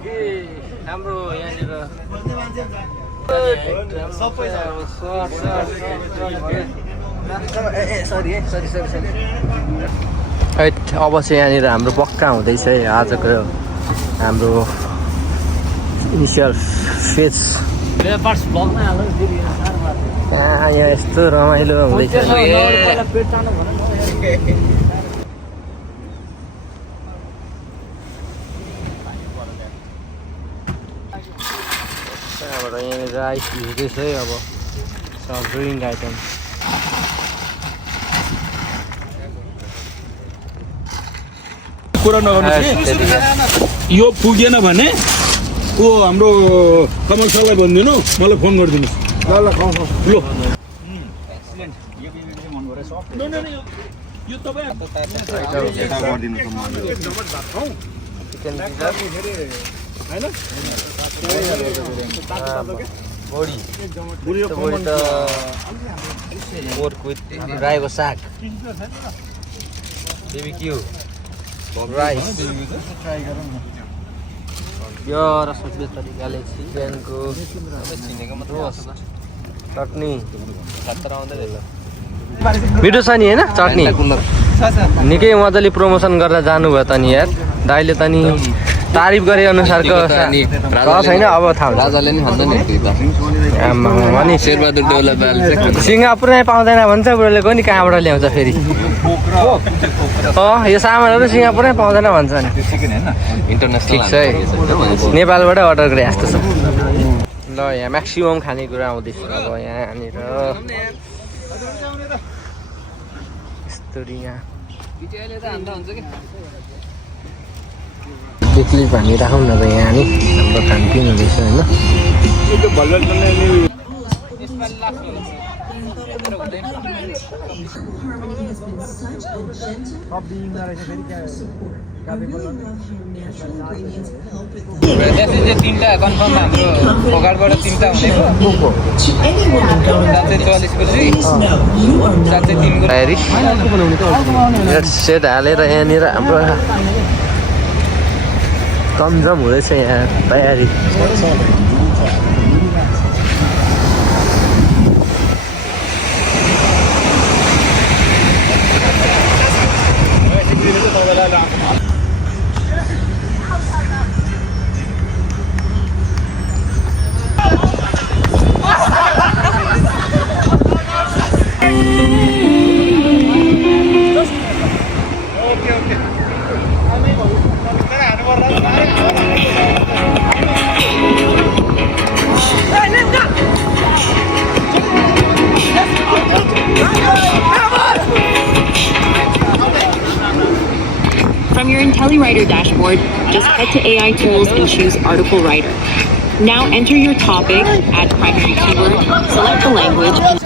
हाम्रो यहाँनिर अब चाहिँ यहाँनिर हाम्रो पक्का हुँदैछ आजको हाम्रो इनिसियल फेज। यहाँ यस्तो रमाइलो हुँदैछ। त्यहाँबाट यहाँनिर आइस हुँदैछ है। अब सब ड्रिङ्क आइटम कुरा नगर्नु यो पुगेन भने को हाम्रो कमल सरलाई भनिदिनु, मलाई फोन गरिदिनुहोस्। ल ल ल यो तपाईँ पोर्क विथ रायोको साग, BBQ राइस, यो र सजिलो तरिकाले चिकनको चटनी मिठो छ नि होइन चटनी। निकै मजाले प्रमोसन गरेर जानुभयो त नि यार दाइले त नि तारिफ गरे अनुसारको छैन। अब थाहा राजाले नि खान्छ नि अनि शेरबहादुर देउला सिङ्गापुरमै पाउँदैन भन्छ बुढोले को नि कहाँबाट ल्याउँछ फेरि। यो सामानहरू सिङ्गापुरमै पाउँदैन भन्छ नि। ठिक छ है नेपालबाट अर्डर गरे जस्तो छ। ल यहाँ म्याक्सिमम खानेकुरा आउँदैछ अब यहाँनिर यस्तो यहाँ बेग्लै पानी राखौँ न त यहाँ नि हाम्रो खानपिन हुँदैछ होइन। तीनटा कन्फर्म हाम्रो फोगाटबाट तीनटा हुनेको सेट हालेर यहाँनिर हाम्रो कमजम हुँदैछ यहाँ तयारी। From your IntelliWriter dashboard, just head to AI Tools and choose Article Writer. Now enter your topic, add primary keyword, select the language, and